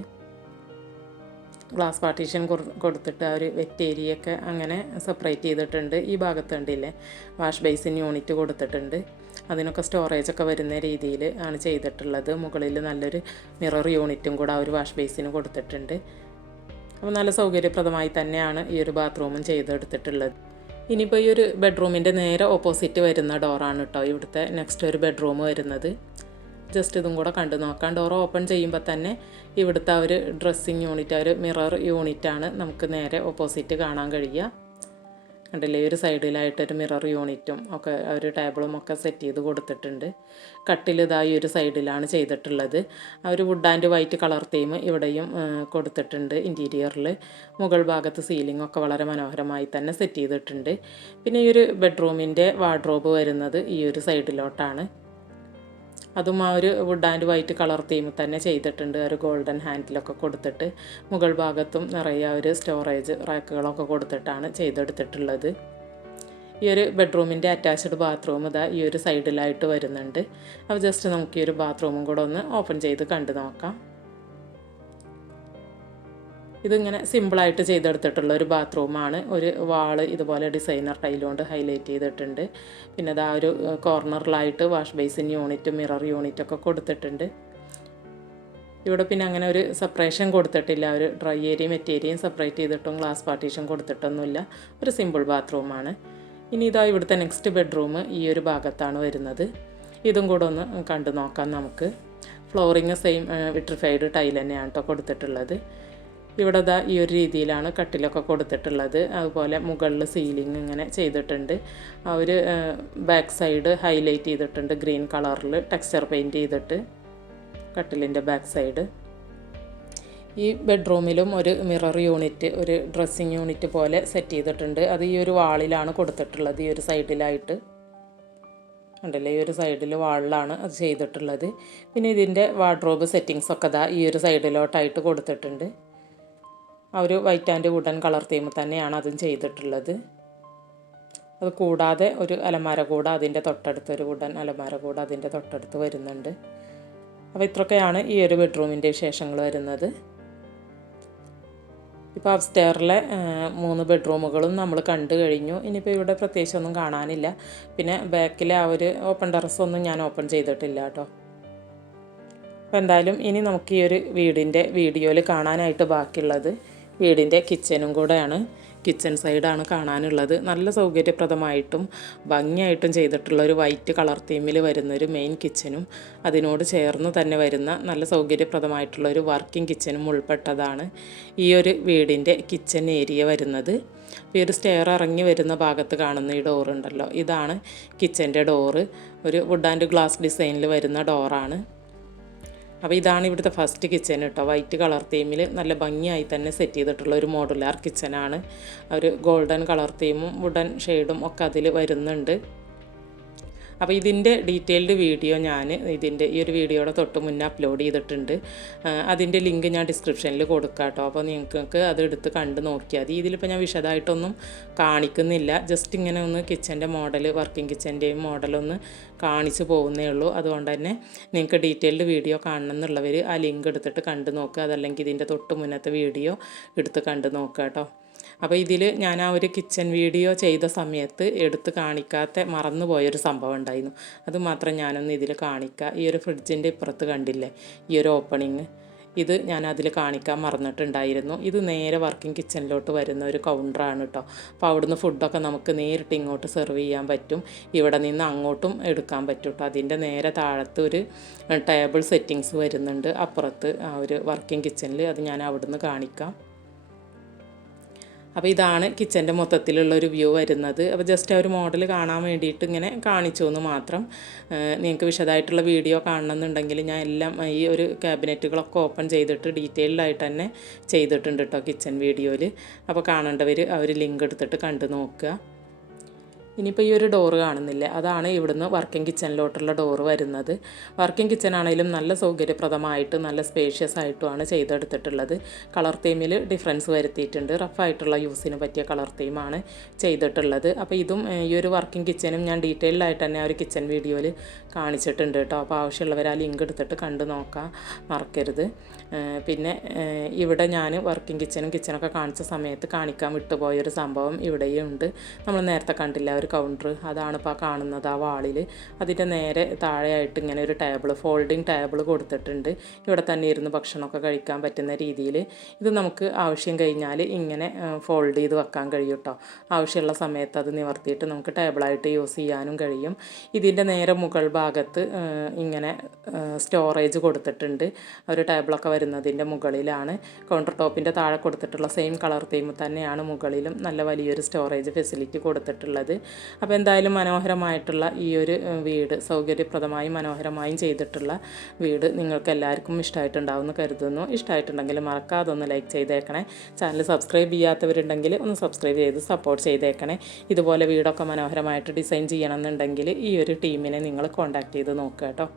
ഗ്ലാസ് പാർട്ടീഷൻ കൊടുത്തിട്ട് ആ ഒരു വെറ്റ് ഏരിയയൊക്കെ അങ്ങനെ സെപ്പറേറ്റ് ചെയ്തിട്ടുണ്ട്. ഈ ഭാഗത്ത് കണ്ടില്ലേ വാഷ് ബേസിൻ യൂണിറ്റ് കൊടുത്തിട്ടുണ്ട്. അതിനൊക്കെ സ്റ്റോറേജൊക്കെ വരുന്ന രീതിയിൽ ആണ് ചെയ്തിട്ടുള്ളത്. മുകളിൽ നല്ലൊരു മിറർ യൂണിറ്റും കൂടെ ആ ഒരു വാഷ് ബേസിന് കൊടുത്തിട്ടുണ്ട്. അപ്പോൾ നല്ല സൗകര്യപ്രദമായി തന്നെയാണ് ഈ ഒരു ബാത്റൂമും ചെയ്തെടുത്തിട്ടുള്ളത്. ഇനിയിപ്പോൾ ഈ ഒരു ബെഡ്റൂമിൻ്റെ നേരെ ഓപ്പോസിറ്റ് വരുന്ന ഡോറാണ് കേട്ടോ ഇവിടുത്തെ നെക്സ്റ്റ് ഒരു ബെഡ്റൂം വരുന്നത്. ജസ്റ്റ് ഇതും കൂടെ കണ്ടു നോക്കാം. ഡോർ ഓപ്പൺ ചെയ്യുമ്പോൾ തന്നെ ഇവിടുത്തെ ആ ഒരു ഡ്രസ്സിങ് യൂണിറ്റ്, ആ ഒരു മിറർ യൂണിറ്റാണ് നമുക്ക് നേരെ ഓപ്പോസിറ്റ് കാണാൻ കഴിയുക. കണ്ടില്ലേ, ഒരു സൈഡിലായിട്ടൊരു മിറർ യൂണിറ്റും ഒക്കെ ഒരു ടേബിളും ഒക്കെ സെറ്റ് ചെയ്ത് കൊടുത്തിട്ടുണ്ട്. കട്ടിൽ ഇതാ ഈ ഒരു സൈഡിലാണ് ചെയ്തിട്ടുള്ളത്. ആ ഒരു wood and white colour theme ഇവിടെയും കൊടുത്തിട്ടുണ്ട്. ഇൻറ്റീരിയറിൽ മുകൾ ഭാഗത്ത് സീലിംഗ് ഒക്കെ വളരെ മനോഹരമായി തന്നെ സെറ്റ് ചെയ്തിട്ടുണ്ട്. പിന്നെ ഈ ഒരു ബെഡ്റൂമിൻ്റെ വാർഡ്രോബ് വരുന്നത് ഈ ഒരു സൈഡിലോട്ടാണ്. അതും ആ ഒരു wood and white colour theme തന്നെ ചെയ്തിട്ടുണ്ട്. ഒരു ഗോൾഡൻ ഹാൻഡിലൊക്കെ കൊടുത്തിട്ട് മുകൾ ഭാഗത്തും നിറയെ ഒരു സ്റ്റോറേജ് റാക്കുകളൊക്കെ കൊടുത്തിട്ടാണ് ചെയ്തെടുത്തിട്ടുള്ളത്. ഈ ഒരു ബെഡ്റൂമിൻ്റെ അറ്റാച്ച്ഡ് ബാത്റൂം ഇതാ ഈ ഒരു സൈഡിലായിട്ട് വരുന്നുണ്ട്. അപ്പോൾ ജസ്റ്റ് നമുക്ക് ഈ ഒരു ബാത്റൂമും കൂടെ ഒന്ന് ഓപ്പൺ ചെയ്ത് കണ്ടു നോക്കാം. ഇതിങ്ങനെ സിമ്പിളായിട്ട് ചെയ്തെടുത്തിട്ടുള്ള ഒരു ബാത്റൂമാണ്. ഒരു വാള് ഇതുപോലെ ഡിസൈനർ ടൈൽ കൊണ്ട് ഹൈലൈറ്റ് ചെയ്തിട്ടുണ്ട്. പിന്നെ അത് ആ ഒരു കോർണറിലായിട്ട് വാഷ് ബേസിൻ യൂണിറ്റും മിറർ യൂണിറ്റൊക്കെ കൊടുത്തിട്ടുണ്ട്. ഇവിടെ പിന്നെ അങ്ങനെ ഒരു സെപ്പറേഷൻ കൊടുത്തിട്ടില്ല. ഒരു ഡ്രൈ ഏരിയയും വെറ്റ് ഏരിയയും സെപ്പറേറ്റ് ചെയ്തിട്ടും ഗ്ലാസ് പാർട്ടീഷൻ കൊടുത്തിട്ടൊന്നുമില്ല. ഒരു സിമ്പിൾ ബാത്റൂമാണ്. ഇനി ഇതാ ഇവിടുത്തെ നെക്സ്റ്റ് ബെഡ്റൂം ഈ ഒരു ഭാഗത്താണ് വരുന്നത്. ഇതും കൂടെ ഒന്ന് കണ്ടു നോക്കാം നമുക്ക്. ഫ്ലോറിങ് സെയിം വിട്രിഫൈഡ് ടൈൽ തന്നെയാണ് കേട്ടോ കൊടുത്തിട്ടുള്ളത്. ഇവിടെ ദാ ഈ ഒരു രീതിയിലാണ് കട്ടിലൊക്കെ കൊടുത്തിട്ടുള്ളത്. അതുപോലെ മുകളിൽ സീലിംഗ് ഇങ്ങനെ ചെയ്തിട്ടുണ്ട്. ആ ഒരു ബാക്ക് സൈഡ് ഹൈലൈറ്റ് ചെയ്തിട്ടുണ്ട് ഗ്രീൻ കളറിൽ ടെക്സ്ചർ പെയിൻറ്റ് ചെയ്തിട്ട് കട്ടിലിൻ്റെ ബാക്ക് സൈഡ്. ഈ ബെഡ്റൂമിലും ഒരു മിറർ യൂണിറ്റ്, ഒരു ഡ്രസ്സിങ് യൂണിറ്റ് പോലെ സെറ്റ് ചെയ്തിട്ടുണ്ട്. അത് ഈ ഒരു വാളിലാണ് കൊടുത്തിട്ടുള്ളത്. ഈ ഒരു സൈഡിലായിട്ട് ഉണ്ടല്ലേ, ഈ ഒരു സൈഡിൽ വാളിലാണ് അത് ചെയ്തിട്ടുള്ളത്. പിന്നെ ഇതിൻ്റെ വാർഡ്രോബ് സെറ്റിങ്സൊക്കെ ദാ ഈ ഒരു സൈഡിലോട്ടായിട്ട് കൊടുത്തിട്ടുണ്ട്. ആ ഒരു white and wooden colour theme തന്നെയാണ് അതും ചെയ്തിട്ടുള്ളത്. അത് കൂടാതെ ഒരു അലമാര കൂടെ അതിൻ്റെ തൊട്ടടുത്ത്, ഒരു വുഡൻ അലമാര കൂടെ അതിൻ്റെ തൊട്ടടുത്ത് വരുന്നുണ്ട്. അപ്പോൾ ഇത്രയൊക്കെയാണ് ഈ ഒരു ബെഡ്റൂമിൻ്റെ വിശേഷങ്ങൾ വരുന്നത്. ഇപ്പോൾ അപ്സ്റ്റെയറിലെ 3 ബെഡ്റൂമുകളും നമ്മൾ കണ്ടു കഴിഞ്ഞു. ഇനിയിപ്പോൾ ഇവിടെ പ്രത്യേകിച്ചൊന്നും കാണാനില്ല. പിന്നെ ബാക്കിലെ ആ ഒരു ഓപ്പൺ ടെറസൊന്നും ഞാൻ ഓപ്പൺ ചെയ്തിട്ടില്ല കേട്ടോ. അപ്പോൾ എന്തായാലും ഇനി നമുക്ക് ഈ ഒരു വീടിൻ്റെ വീഡിയോയിൽ കാണാനായിട്ട് ബാക്കിയുള്ളത് വീടിൻ്റെ കിച്ചനും കൂടെയാണ്. കിച്ചൺ സൈഡാണ് കാണാനുള്ളത്. നല്ല സൗകര്യപ്രദമായിട്ടും ഭംഗിയായിട്ടും ചെയ്തിട്ടുള്ള ഒരു വൈറ്റ് കളർ തീമിൽ വരുന്നൊരു മെയിൻ കിച്ചനും അതിനോട് ചേർന്ന് തന്നെ വരുന്ന നല്ല സൗകര്യപ്രദമായിട്ടുള്ള ഒരു വർക്കിംഗ് കിച്ചനും ഉൾപ്പെട്ടതാണ് ഈ ഒരു വീടിൻ്റെ കിച്ചൺ ഏരിയ വരുന്നത്. ഈ ഒരു സ്റ്റെയർ ഇറങ്ങി വരുന്ന ഭാഗത്ത് കാണുന്ന ഈ ഡോറുണ്ടല്ലോ, ഇതാണ് കിച്ചൻ്റെ ഡോറ്. ഒരു വുഡ് ആൻഡ് ഗ്ലാസ് ഡിസൈനിൽ വരുന്ന ഡോറാണ്. അപ്പോൾ ഇതാണ് ഇവിടുത്തെ ഫസ്റ്റ് കിച്ചൺ കേട്ടോ. വൈറ്റ് കളർ തീമിൽ നല്ല ഭംഗിയായി തന്നെ സെറ്റ് ചെയ്തിട്ടുള്ള ഒരു മോഡുലാർ കിച്ചനാണ്. ഒരു ഗോൾഡൻ കളർ തീമും വുഡൻ ഷെയ്ഡും ഒക്കെ അതിൽ വരുന്നുണ്ട്. അപ്പോൾ ഇതിൻ്റെ ഡീറ്റെയിൽഡ് വീഡിയോ ഞാൻ ഇതിൻ്റെ ഈ ഒരു വീഡിയോയുടെ തൊട്ട് മുന്നേ അപ്ലോഡ് ചെയ്തിട്ടുണ്ട്. അതിൻ്റെ ലിങ്ക് ഞാൻ ഡിസ്ക്രിപ്ഷനിൽ കൊടുക്കാം കേട്ടോ. അപ്പോൾ നിങ്ങൾക്ക് അത് എടുത്ത് കണ്ട് നോക്കിയാൽ മതി. ഇതിലിപ്പോൾ ഞാൻ വിശദമായിട്ടൊന്നും കാണിക്കുന്നില്ല. ജസ്റ്റ് ഇങ്ങനെ ഒന്ന് കിച്ചൻ്റെ മോഡൽ, വർക്കിംഗ് കിച്ചൻ്റെയും മോഡലൊന്ന് കാണിച്ചു പോകുന്നേ ഉള്ളൂ. അതുകൊണ്ട് തന്നെ നിങ്ങൾക്ക് ഡീറ്റെയിൽഡ് വീഡിയോ കാണണം എന്നുള്ളവർ ആ ലിങ്ക് എടുത്തിട്ട് കണ്ട് നോക്കുക. അതല്ലെങ്കിൽ ഇതിൻ്റെ തൊട്ട് മുന്നത്തെ വീഡിയോ എടുത്ത് കണ്ട് നോക്കുക കേട്ടോ. അപ്പോൾ ഇതിൽ ഞാൻ ആ ഒരു കിച്ചൺ വീഡിയോ ചെയ്ത സമയത്ത് എടുത്ത് കാണിക്കാത്ത മറന്നു പോയൊരു സംഭവം ഉണ്ടായിരുന്നു. അതുമാത്രം ഞാനൊന്ന് ഇതിൽ കാണിക്കാം. ഈ ഒരു ഫ്രിഡ്ജിൻ്റെ ഇപ്പുറത്ത് കണ്ടില്ലേ ഈ ഒരു ഓപ്പണിങ്, ഇത് ഞാൻ അതിൽ കാണിക്കാൻ മറന്നിട്ടുണ്ടായിരുന്നു. ഇത് നേരെ വർക്കിംഗ് കിച്ചണിലോട്ട് വരുന്ന ഒരു കൗണ്ടറാണ് കേട്ടോ. അപ്പോൾ അവിടുന്ന് ഫുഡൊക്കെ നമുക്ക് നേരിട്ട് ഇങ്ങോട്ട് സെർവ് ചെയ്യാൻ പറ്റും. ഇവിടെ നിന്ന് അങ്ങോട്ടും എടുക്കാൻ പറ്റും കേട്ടോ. അതിൻ്റെ നേരെ താഴത്ത് ഒരു ടേബിൾ സെറ്റിങ്സ് വരുന്നുണ്ട് അപ്പുറത്ത് ആ ഒരു വർക്കിംഗ് കിച്ചണിൽ. അത് ഞാൻ അവിടുന്ന് കാണിക്കാം. അപ്പോൾ ഇതാണ് കിച്ചൻ്റെ മൊത്തത്തിലുള്ളൊരു വ്യൂ വരുന്നത്. അപ്പോൾ ജസ്റ്റ് ആ ഒരു മോഡൽ കാണാൻ വേണ്ടിയിട്ട് ഇങ്ങനെ കാണിച്ചു എന്ന് മാത്രം. നിങ്ങൾക്ക് വിശദമായിട്ടുള്ള വീഡിയോ കാണണമെന്നുണ്ടെങ്കിൽ ഞാൻ എല്ലാം ഈ ഒരു ക്യാബിനറ്റുകളൊക്കെ ഓപ്പൺ ചെയ്തിട്ട് ഡീറ്റെയിൽഡായിട്ട് തന്നെ ചെയ്തിട്ടുണ്ട് കേട്ടോ കിച്ചൺ വീഡിയോയിൽ. അപ്പോൾ കാണേണ്ടവർ ആ ഒരു ലിങ്ക് എടുത്തിട്ട് കണ്ടു നോക്കുക. ഇനിയിപ്പോൾ ഈ ഒരു ഡോറ് കാണുന്നില്ല, അതാണ് ഇവിടുന്ന് വർക്കിംഗ് കിച്ചണിലോട്ടുള്ള ഡോറ് വരുന്നത്. വർക്കിംഗ് കിച്ചൺ ആണെങ്കിലും നല്ല സൗകര്യപ്രദമായിട്ട് നല്ല സ്പേഷ്യസ് ആയിട്ടുമാണ് ചെയ്തെടുത്തിട്ടുള്ളത്. കളർ തീമിൽ ഡിഫറൻസ് വരുത്തിയിട്ടുണ്ട്. റഫായിട്ടുള്ള യൂസിന് പറ്റിയ കളർ തീമാണ് ചെയ്തിട്ടുള്ളത്. അപ്പോൾ ഇതും ഈ ഒരു വർക്കിംഗ് കിച്ചനും ഞാൻ ഡീറ്റെയിൽഡ് ആയിട്ട് തന്നെ ആ ഒരു കിച്ചൺ വീഡിയോയിൽ കാണിച്ചിട്ടുണ്ട് കേട്ടോ. അപ്പോൾ ആവശ്യമുള്ളവർ ആ ലിങ്ക് എടുത്തിട്ട് കണ്ടു നോക്കാൻ മറക്കരുത്. പിന്നെ ഇവിടെ ഞാൻ വർക്കിംഗ് കിച്ചണൊക്കെ കാണിച്ച സമയത്ത് കാണിക്കാൻ വിട്ടുപോയൊരു സംഭവം ഇവിടെയും ഉണ്ട്. നമ്മൾ നേരത്തെ കണ്ടില്ല ഒരു കൗണ്ടർ, അതാണ് ഇപ്പോൾ കാണുന്നത് ആ വാളിൽ. അതിൻ്റെ നേരെ താഴെയായിട്ട് ഇങ്ങനെ ഒരു ടേബിൾ, ഫോൾഡിങ് ടേബിൾ കൊടുത്തിട്ടുണ്ട്. ഇവിടെ തന്നെ ഇരുന്ന് ഭക്ഷണമൊക്കെ കഴിക്കാൻ പറ്റുന്ന രീതിയിൽ. ഇത് നമുക്ക് ആവശ്യം കഴിഞ്ഞാൽ ഇങ്ങനെ ഫോൾഡ് ചെയ്ത് വെക്കാൻ കഴിയും കേട്ടോ. ആവശ്യമുള്ള സമയത്ത് അത് നിവർത്തിയിട്ട് നമുക്ക് ടേബിളായിട്ട് യൂസ് ചെയ്യാനും കഴിയും. ഇതിൻ്റെ നേരെ മുകൾ ഭാഗത്ത് ഇങ്ങനെ സ്റ്റോറേജ് കൊടുത്തിട്ടുണ്ട്. ഒരു ടേബിളൊക്കെ വരുന്നതിൻ്റെ മുകളിലാണ്. കൗണ്ടർ ടോപ്പിൻ്റെ താഴെ കൊടുത്തിട്ടുള്ള സെയിം കളർ തീം തന്നെയാണ് മുകളിലും നല്ല വലിയൊരു സ്റ്റോറേജ് ഫെസിലിറ്റി കൊടുത്തിട്ടുള്ളത്. അപ്പോൾ എന്തായാലും മനോഹരമായിട്ടുള്ള ഈ ഒരു വീട്, സൗകര്യപ്രദമായും മനോഹരമായും ചെയ്തിട്ടുള്ള വീട് നിങ്ങൾക്ക് എല്ലാവർക്കും ഇഷ്ടമായിട്ടുണ്ടാവുമെന്ന് കരുതുന്നു. ഇഷ്ടമായിട്ടുണ്ടെങ്കിൽ മറക്കാതെ ഒന്ന് ലൈക്ക് ചെയ്തേക്കണേ. ചാനൽ സബ്സ്ക്രൈബ് ചെയ്യാത്തവരുണ്ടെങ്കിൽ ഒന്ന് സബ്സ്ക്രൈബ് ചെയ്ത് സപ്പോർട്ട് ചെയ്തേക്കണേ. ഇതുപോലെ വീടൊക്കെ മനോഹരമായിട്ട് ഡിസൈൻ ചെയ്യണമെന്നുണ്ടെങ്കിൽ ഈ ഒരു ടീമിനെ നിങ്ങൾ കോൺടാക്റ്റ് ചെയ്ത് നോക്കുക കേട്ടോ.